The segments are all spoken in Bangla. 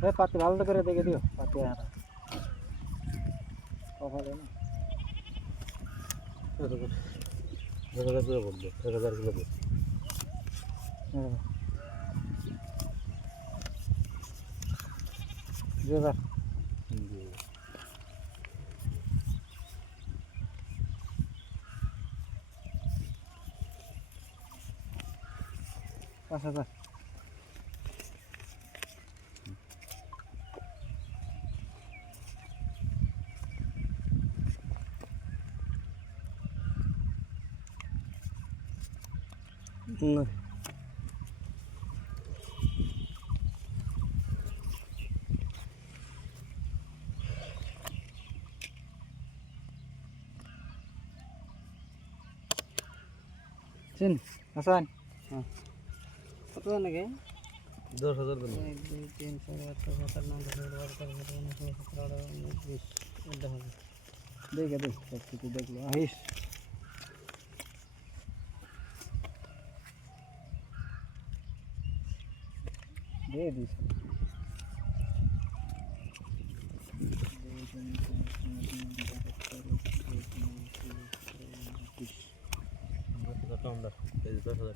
এ পাতি ভালো করে দেখে দিও পাতি আর কপালে না এক হাজার করে বললো এক হাজার কিলো বললো হ্যাঁ। দুই হাজার পাঁচ হাজার na. Sin, asan? Ha. Apa lagi? दस हज़ार बने एक देख देख देख लो आहिश দিয়ে দাম এই দশ হাজার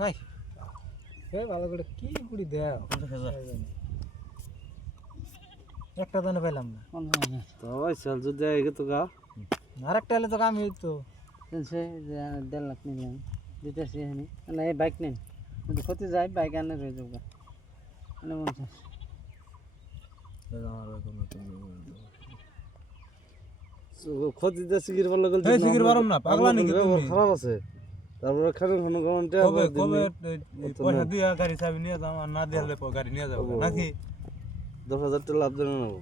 নাই। ভালো করে কি পঞ্চাশ হাজার একটা দানে পাইলাম না। তো ভাই যদি আগে তো গা। আর একটা হলে তো কামি হইতো। তিনশো দেড় লাখ নিলাম। দিতেছি এখানে। না এই বাইক নেন। যদি ক্ষতি যায় বাইক আনে রয়ে যাব মানে পঞ্চাশ। ক্ষতি দিয়ে সিগির পারলে গেল পারম না, পাগলা নাকি তুমি? খারাপ আছে। তারপরে খানে কবে কবে পয়সা দিয়া গাড়ি চাবি নিয়ে যাও আর না দিলে গাড়ি নিয়ে যাব নাকি? দশ হাজার টাকা লাভ দেন নেব।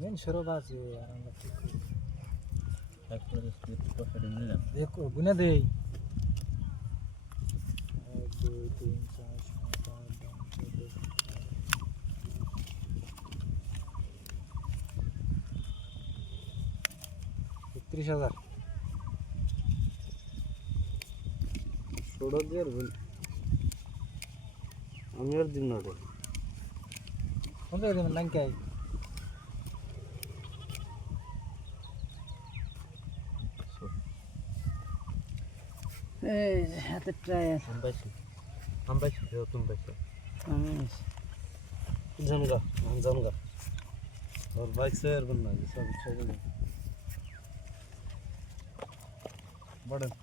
মেন সরব আছে দেখো গুনে দেই। এক দুই তিন চার পাঁচ আট নয় দশ একত্রিশ হাজার ষোলো দিয়ে আর ভুল। আমি আর দিন না ওটা। কোন জায়গায় দেবেন লঙ্কায় এই যে হাতের টায়ার আমি পাইছি আমি পাইছি দেও তুমি পাইছো আমি জানগা আমি জানগা और बाइक से एयर बनना है सब படன்